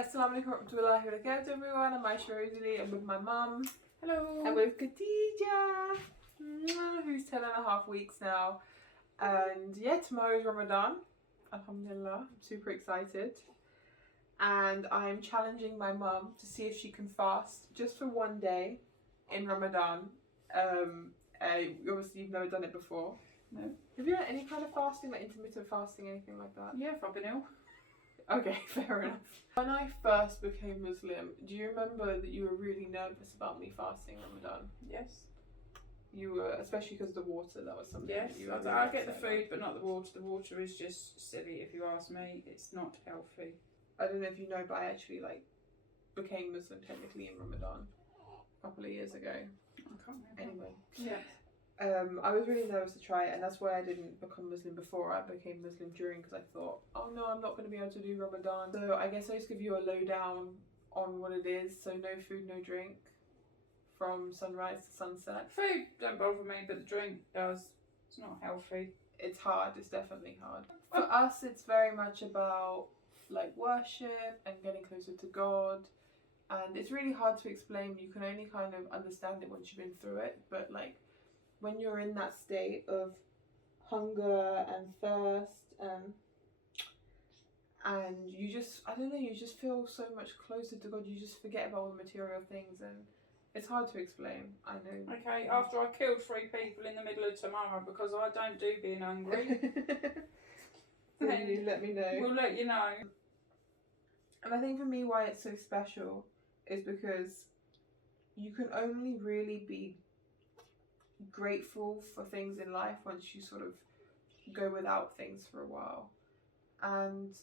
Assalamu alaikum warahmatullahi wabarakatuh everyone. I'm Aisha Rosalie. I'm with my mum. Hello. And with Khadija, who's 10.5 weeks now. And yeah, tomorrow's Ramadan. Alhamdulillah. I'm super excited. And I'm challenging my mum to see if she can fast just for one day in Ramadan. Obviously you've never done it before. No. Have you done any kind of fasting, like intermittent fasting, anything like that? Yeah, if I've been ill. Okay, fair enough. When I first became Muslim, do you remember that you were really nervous about me fasting Ramadan? Yes. You were, especially because of the water, that was something Yes. that you were I get the food, but not the water. The water is just silly, if you ask me. It's not healthy. I don't know if you know, but I actually became Muslim technically in Ramadan a couple of years ago. I can't remember. Anyway. Yeah. I was really nervous to try it, and that's why I didn't become Muslim before. I became Muslim during, because I thought, oh no, I'm not going to be able to do Ramadan. So I guess I just give you a lowdown on what it is. So no food, no drink from sunrise to sunset. Food don't bother me, but the drink does. It's not healthy. It's hard. It's definitely hard. For us, it's very much about worship and getting closer to God. And it's really hard to explain. You can only kind of understand it once you've been through it. But when you're in that state of hunger and thirst and you just, I don't know, you just feel so much closer to God, you just forget about all the material things, and it's hard to explain, I know. Okay, after I killed 3 people in the middle of tomorrow because I don't do being hungry. Then you let me know. We'll let you know. And I think for me why it's so special is because you can only really be grateful for things in life once you sort of go without things for a while. And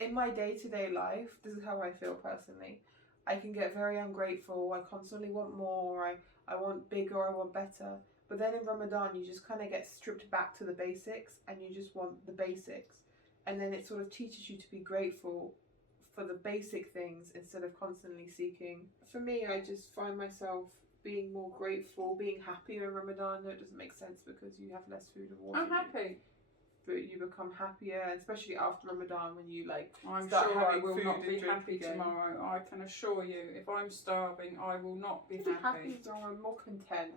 in my day-to-day life, this is how I feel personally. I can get very ungrateful. I constantly want more. I want bigger. I want better. But then in Ramadan, you just kind of get stripped back to the basics, and you just want the basics. And then it sort of teaches you to be grateful for the basic things instead of constantly seeking. For me, I just find myself being more grateful, being happier in Ramadan. No, it doesn't make sense because you have less food and water. I'm happy. But you become happier, especially after Ramadan when you I'm start sure I having will food not and be drink happy again. tomorrow. I can assure you. If I'm starving, I will not be happy. So I'm more content.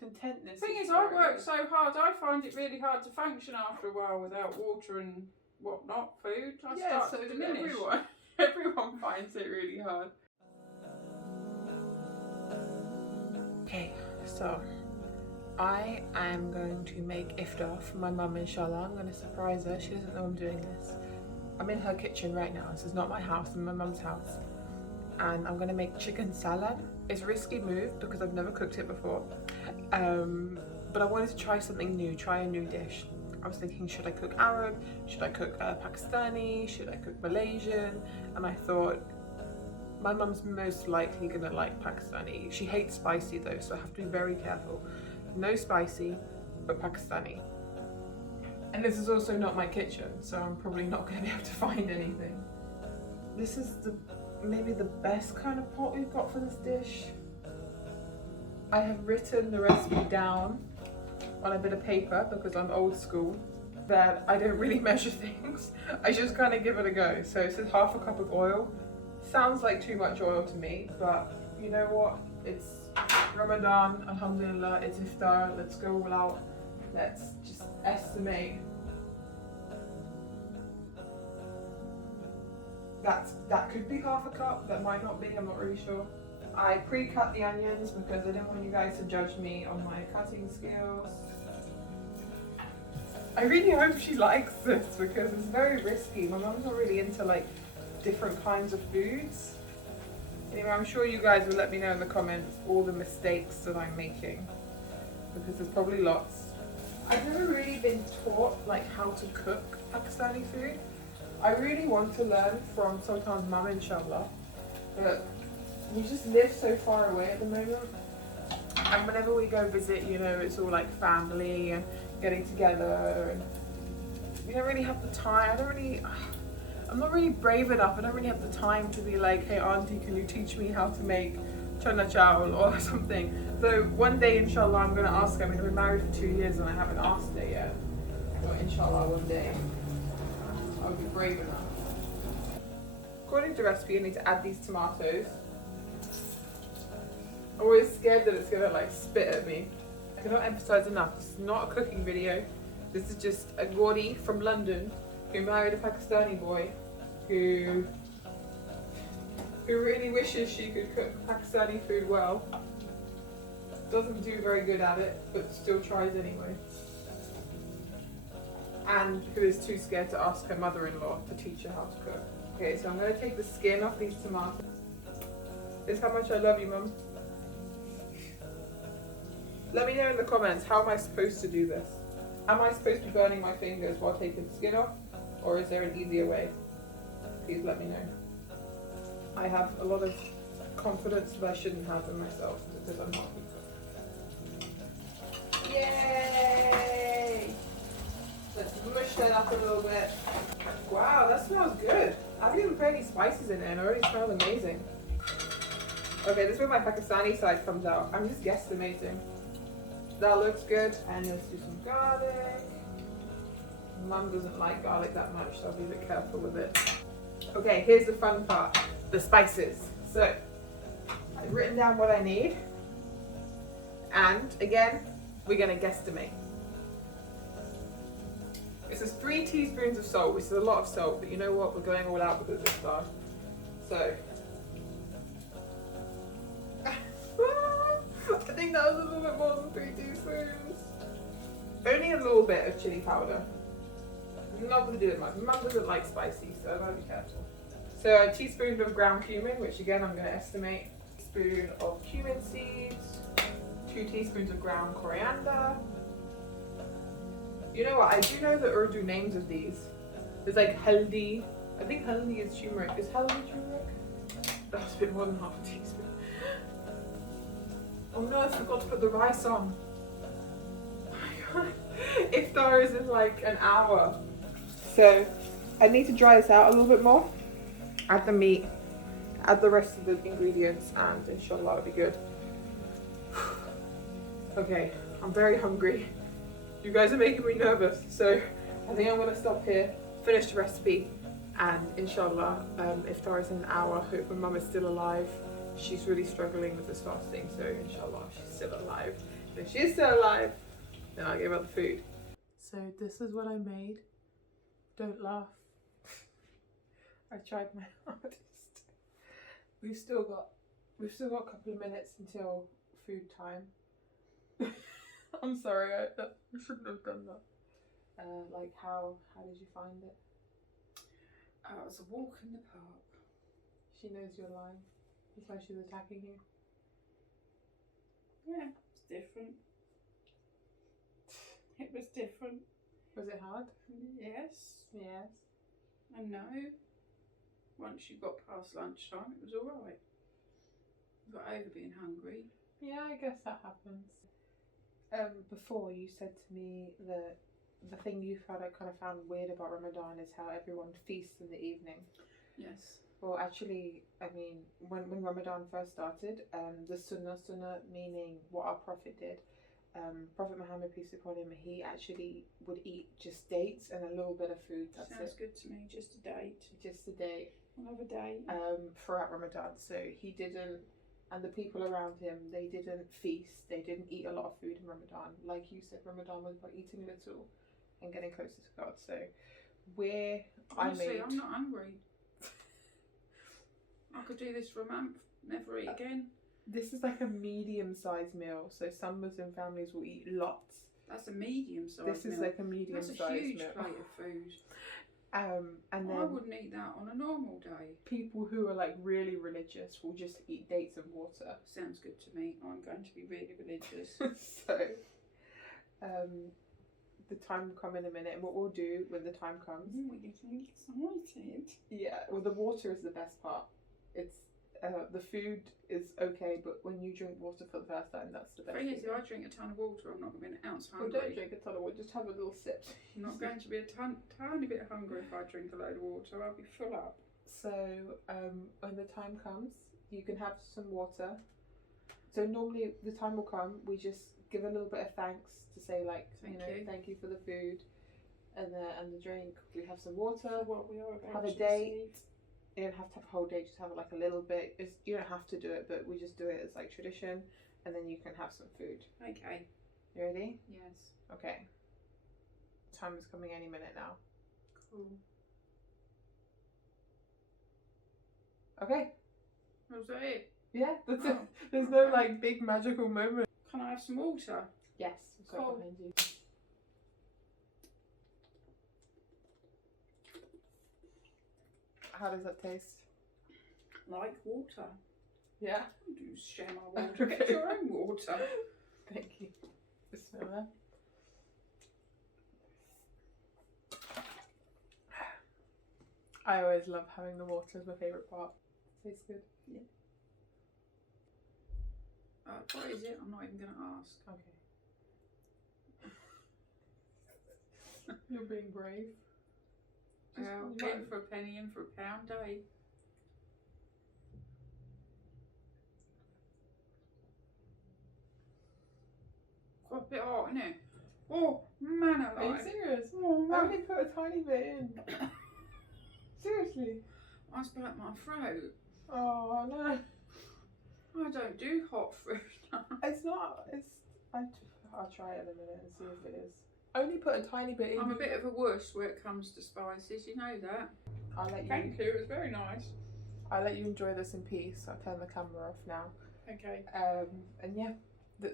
Contentness. The thing is, I work so hard, I find it really hard to function after a while without water and whatnot, food. I start so to diminish. Everyone finds it really hard. Okay, so I am going to make iftar for my mum, inshallah. I'm going to surprise her. She doesn't know I'm doing this. I'm in her kitchen right now. This is not my house, I'm in my mum's house. And I'm going to make chicken salad. It's a risky move because I've never cooked it before. But I wanted to try something new, try a new dish. I was thinking, should I cook Arab? Should I cook Pakistani? Should I cook Malaysian? And I thought, my mum's most likely going to like Pakistani. She hates spicy though, so I have to be very careful. No spicy, but Pakistani. And this is also not my kitchen, so I'm probably not going to be able to find anything. This is maybe the best kind of pot we've got for this dish. I have written the recipe down on a bit of paper because I'm old school, that I don't really measure things. I just kind of give it a go. So it says half a cup of oil. Sounds like too much oil to me, but you know what? It's Ramadan, alhamdulillah, it's iftar, let's go all out. Let's just estimate. That could be half a cup, that might not be, I'm not really sure. I pre-cut the onions because I don't want you guys to judge me on my cutting skills. I really hope she likes this because it's very risky. My mum's not really into different kinds of foods. Anyway, I'm sure you guys will let me know in the comments all the mistakes that I'm making because there's probably lots. I've never really been taught how to cook Pakistani food. I really want to learn from Sultan's mum, inshallah, but we just live so far away at the moment, and whenever we go visit, it's all family and getting together, and we don't really have the time. I'm not really brave enough. I don't really have the time to be like, hey auntie, can you teach me how to make chana chawal or something. So one day, inshallah, I'm going to ask her. I mean, I've been married for 2 years and I haven't asked her yet, but inshallah one day I'll be brave enough. according to recipe, I need to add these tomatoes. I'm always scared that it's gonna like spit at me. I cannot emphasize enough, this is not a cooking video. This is just a Gaudi from London who married a Pakistani boy who really wishes she could cook Pakistani food well. Doesn't do very good at it, but still tries anyway. And who is too scared to ask her mother-in-law to teach her how to cook. Okay, so I'm going to take the skin off these tomatoes. This is how much I love you, Mum. Let me know in the comments, how am I supposed to do this? Am I supposed to be burning my fingers while taking the skin off? Or is there an easier way? Please let me know. I have a lot of confidence that I shouldn't have in myself because I'm not. Yay! Let's mush that up a little bit. Wow, that smells good. I haven't even put any spices in it and it already smells amazing. Okay, this is where my Pakistani side comes out. I'm just guesstimating. That looks good. And let's do some garlic. Mum doesn't like garlic that much, so I'll be a bit careful with it. Okay, here's the fun part. The spices. So, I've written down what I need. And, again, we're going to guesstimate. This is 3 teaspoons of salt, which is a lot of salt, but you know what? We're going all out because it's Iftar. So, I think that was a little bit more than 3 teaspoons. Only a little bit of chili powder. Not going to do it much. Mum doesn't like spicy, so I've got to be careful. So a teaspoon of ground cumin, which again I'm going to estimate. A teaspoon of cumin seeds. 2 teaspoons of ground coriander. You know what? I do know the Urdu names of these. There's like haldi. I think haldi is turmeric. Is haldi turmeric? That's a bit more than half a teaspoon. Oh no, I forgot to put the rice on. Oh my god. Iftar is in like an hour. So I need to dry this out a little bit more. Add the meat, add the rest of the ingredients, and inshallah it'll be good. Okay, I'm very hungry. You guys are making me nervous, so I think I'm gonna stop here, finish the recipe, and inshallah, Iftar is in an hour. Hope my mum is still alive. She's really struggling with this fasting, so inshallah she's still alive. If she's still alive, then I'll give her the food. So this is what I made. Don't laugh. I tried my hardest. We've still got a couple of minutes until food time. I'm sorry, I shouldn't have done that. Like how did you find it? It was a walk in the park. She knows you're lying. That's why she's attacking you. Yeah, it's different. It was different. Was it hard? Yes. Yes. I know. Once you got past lunchtime, it was alright. Got over being hungry. Yeah, I guess that happens. Before you said to me that the thing you kind of found weird about Ramadan is how everyone feasts in the evening. Yes. Well, actually, I mean, when Ramadan first started, the sunnah meaning what our Prophet did, Prophet Muhammad, peace be upon him, he actually would eat just dates and a little bit of food. That's Sounds it. good to me. Just a date. Just a date. Another date. Throughout Ramadan. So he didn't, and the people around him, they didn't feast. They didn't eat a lot of food in Ramadan. Like you said, Ramadan was about eating little and getting closer to God. So Honestly, I'm not hungry. I could do this for a month, never eat again. This is like a medium-sized meal. So some Muslim families will eat lots. That's a medium-sized meal. This is like a medium-sized meal. That's a huge plate of food. And then I wouldn't eat that on a normal day. People who are like really religious will just eat dates and water. Sounds good to me. I'm going to be really religious. So, the time will come in a minute, and what we'll do when the time comes. We're getting excited. Yeah, well, the water is the best part. It's the food is okay, but when you drink water for the first time, that's the best. The thing is, if I drink a ton of water, I'm not going to be an ounce hungry. Well, don't drink a ton of water, just have a little sip. I'm not going to be a tiny bit hungry if I drink a load of water. I'll be full up. So, when the time comes, you can have some water. So normally the time will come, we just give a little bit of thanks to say like, thank you for the food and the drink. We have some water. What we are about have a to date. You don't have to have a whole day, just have like a little bit. You don't have to do it, but we just do it as like tradition, and then you can have some food. Okay. You ready? Yes. Okay. Time is coming any minute now. Cool. Okay. Was that it? Yeah, that's it. Oh, There's no like big magical moment. Can I have some water? Yes. I've got Cool. behind you. How does that taste? Like water. Yeah. You do share my water. Get your own water. Thank you. Bismillah. I always love having the water as my favourite part. Tastes good. Yeah. What is it? I'm not even going to ask. Okay. You're being brave. Getting for a penny in for a pound, eh? Quite a bit hot, isn't it? Oh, man Are you alive. serious? Oh, I man. only put a tiny bit in. Seriously? I split my throat. Oh no. I don't do hot food. It's not. I'll try it in a minute and see if it is. I only put a tiny bit in. I'm a bit of a wuss when it comes to spices, you know that. I'll let you. Thank you, it was very nice. I'll let you enjoy this in peace. I'll turn the camera off now. Okay. And yeah,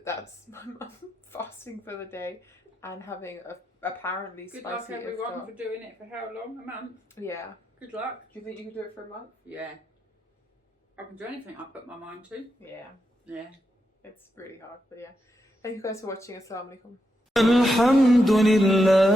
that's my mum fasting for the day and having a apparently Good luck spicy everyone iftar. for doing it for how long? A month? Yeah. Good luck. Do you think you could do it for a month? Yeah. I can do anything I put my mind to. Yeah. Yeah. It's really hard, but yeah. Thank you guys for watching. Assalamu alaikum. الحمد لله